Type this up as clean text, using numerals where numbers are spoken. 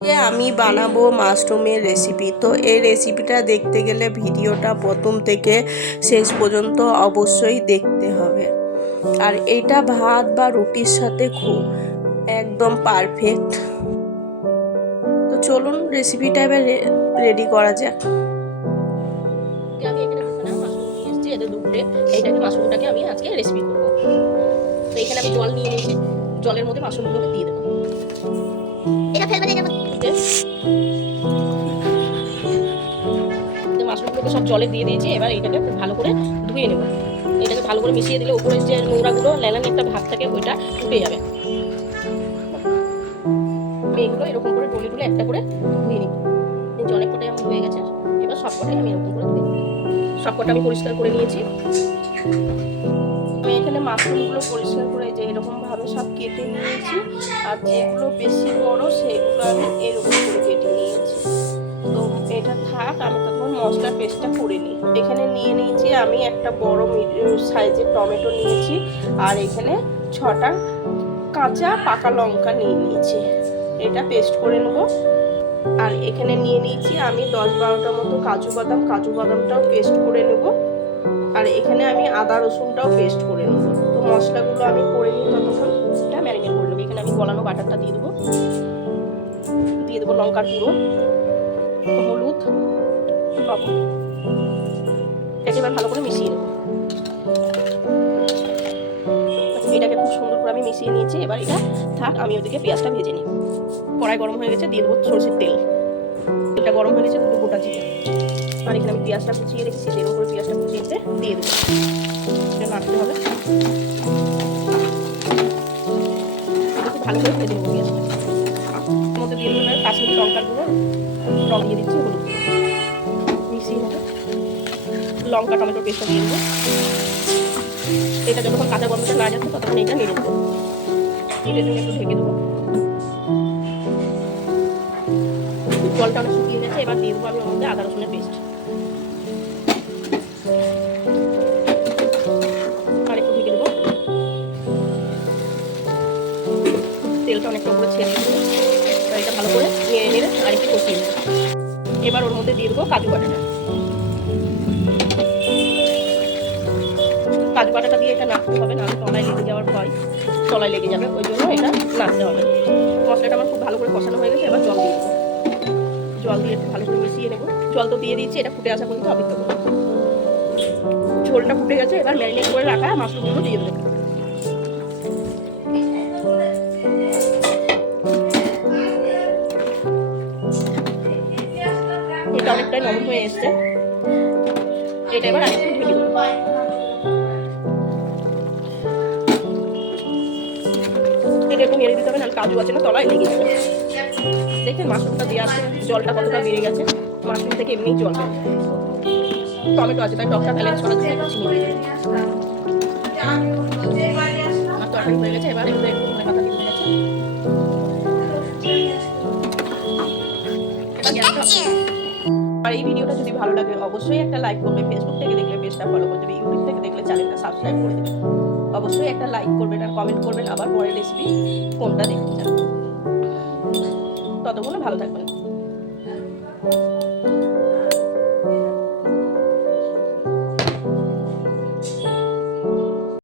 আমি বানাবো মাশরুমের রেসিপি। তো এই রেসিপিটা দেখতে গেলে ভিডিওটা প্রথম থেকে শেষ পর্যন্ত অবশ্যই দেখতে হবে। আর এটা ভাত বা রুটির সাথে খুব একদম পারফেক্ট। তো চলুন রেসিপিটা এবার রেডি করা যাক। আমি এখানে দুখানা মাশরুম নিয়ে এসেছি, এদের দুপুরে এইটাকে মাশরুমটাকে আমি আজকে রেসিপি করবো। তো এখানে আমি জল নিয়ে নিয়েছি, জলের মধ্যে মাশরুমগুলোকে দিয়ে দেবো। এটা ফেলবে এটার মধ্যে মাশরুমগুলোকে সব জলে দিয়ে দিয়েছি। এবার এটাকে খুব ভালো করে ধুয়ে নেব। এটাকে ভালো করে মিশিয়ে দিলে উপরে যে নোংরাগুলো লেলানি একটা ভাব থাকে ওইটা উঠে যাবে। আমি এগুলো এরকম করে ডলে ডলে একটা করে ধুয়ে নিই। অনেক কটাই আমার হয়ে গেছে, এবার সব কটাই আমি এরকম করে ধুয়ে নিই। সব কটা আমি পরিষ্কার করে নিয়েছি। আমি এখানে মাশরুমগুলো পরিষ্কার করে যে এরকমভাবে সব কেটে নিয়েছি, আর যেগুলো বেশি বড় সেগুলো আমি এরকম করে কেটে নিয়েছি। তো এটা থাক, আমি তখন মশলার পেস্টটা করে নিই। এখানে নিয়ে নিয়েছি আমি একটা বড় সাইজের টমেটো নিয়েছি, আর এখানে 6টা কাঁচা পাকা লঙ্কা নিয়ে নিয়েছি। এটা পেস্ট করে নেব। আর এখানে নিয়ে নিয়েছি আমি 10-12টা মতো কাজু বাদামটাও পেস্ট করে নেব। আর এখানে আমি আদা রসুনটাও পেস্ট করে নেব। তো মশলাগুলো আমি করে নিই, ততক্ষণ এটা ম্যারিনেট করে নেবো। এখানে আমি গলানো বাটারটা দিয়ে দেবো লঙ্কার গুঁড়ো, হলুদ, লবণ। এটাকে এবার ভালো করে মিশিয়ে নেব। এটাকে খুব সুন্দর করে আমি মিশিয়ে নিয়েছি। এবার এটা থাক, আমি ওদিকে পেঁয়াজটা ভেজে নিই। কড়াই গরম হয়ে গেছে, দিয়ে দেবো সরষের তেল। তেলটা গরম হয়ে গেছে, দুটো গোটা জিরা। আর এখানে আমি পেঁয়াজটা কুচিয়ে রেখেছি, এর উপরে পেঁয়াজটা কুচিয়ে দিয়ে দেবো। এটা নাড়তে হবে, একটু ভালো করে ভেজে নেবো পেঁয়াজটা। এর মধ্যে দিয়ে দেবো কাশ্মীরি লঙ্কার গুঁড়ো, রং দিয়ে দিচ্ছি, হলুদ মিশিয়ে নেবো। লঙ্কা টমেটো পেস্টটা দিয়ে দেবো। এটা যতক্ষণ কাঁচা গন্ধটা না যাচ্ছে ততক্ষণ এটা নেড়ে দেবো। নেড়ে নিয়ে একটু ঢেকে দেবো। জলটা অনেক শুকিয়ে গেছে, এবার দিয়ে দেবো আমি ওর মধ্যে আদা রসুনের পেস্ট। আর একটু ঢেকে দেবো। তেলটা অনেকটা উপরে ছেড়ে দিয়েছে, এবার এটা ভালো করে নেড়ে নেড়ে আর একটু কষিয়ে দেবো। এবার ওর মধ্যে দিয়ে দেবো কাজু বাটাটা। কাজু বাটাটা দিয়ে এটা নাড়তে হবে, নাহলে তলায় লেগে যাওয়ার ভয়, তলায় লেগে যাবে, ওই জন্য এটা নাড়তে হবে। মশলাটা আমার খুব ভালো করে কষানো হয়ে গেছে, এবার জল দিয়ে দেবো। জল দিয়ে একটু ভালো করে মিশিয়ে নেবো। জল তো দিয়ে দিয়েছি, এটা ফুটে আসা পর্যন্ত অপেক্ষা করবো। ঝোলটা ফুটে গেছে, এবার ম্যারিনেট করে রাখা মাশরুমগুলো দিয়ে দেবো। এটা অনেকটাই নরম হয়ে এসছে, এটা এবার আরেকটু ঢেকে দেবো। এটা একটু নেড়ে দিতে হবে, নাহলে কাজু আছে না তলায় লেগে যাবে। দেখেন মাশরুমটা দেওয়ার জলটা কতটা বেড়ে গেছে, মাশরুম থেকে এমনিই জল বেড়ে। টমেটো আছে তাই টকটা ব্যালেন্স করার জন্য একটু চিনি দিয়ে দেবো। আমার তরকারি হয়ে গেছে, এবার এগুলো একটু ধনে পাতা দিয়ে গেছে। আর এই ভিডিওটা যদি ভালো লাগে অবশ্যই একটা লাইক করবে। ফেসবুক থেকে দেখলে পেজটা ফলো করে দেবে, ইউটিউব থেকে দেখলে চ্যানেলটা সাবস্ক্রাইব করে দেবে। অবশ্যই একটা লাইক করবেন আর কমেন্ট করবেন আবার পরের রেসিপি কোনটা দেখতে চান। ততক্ষণ ভালো থাকবেন।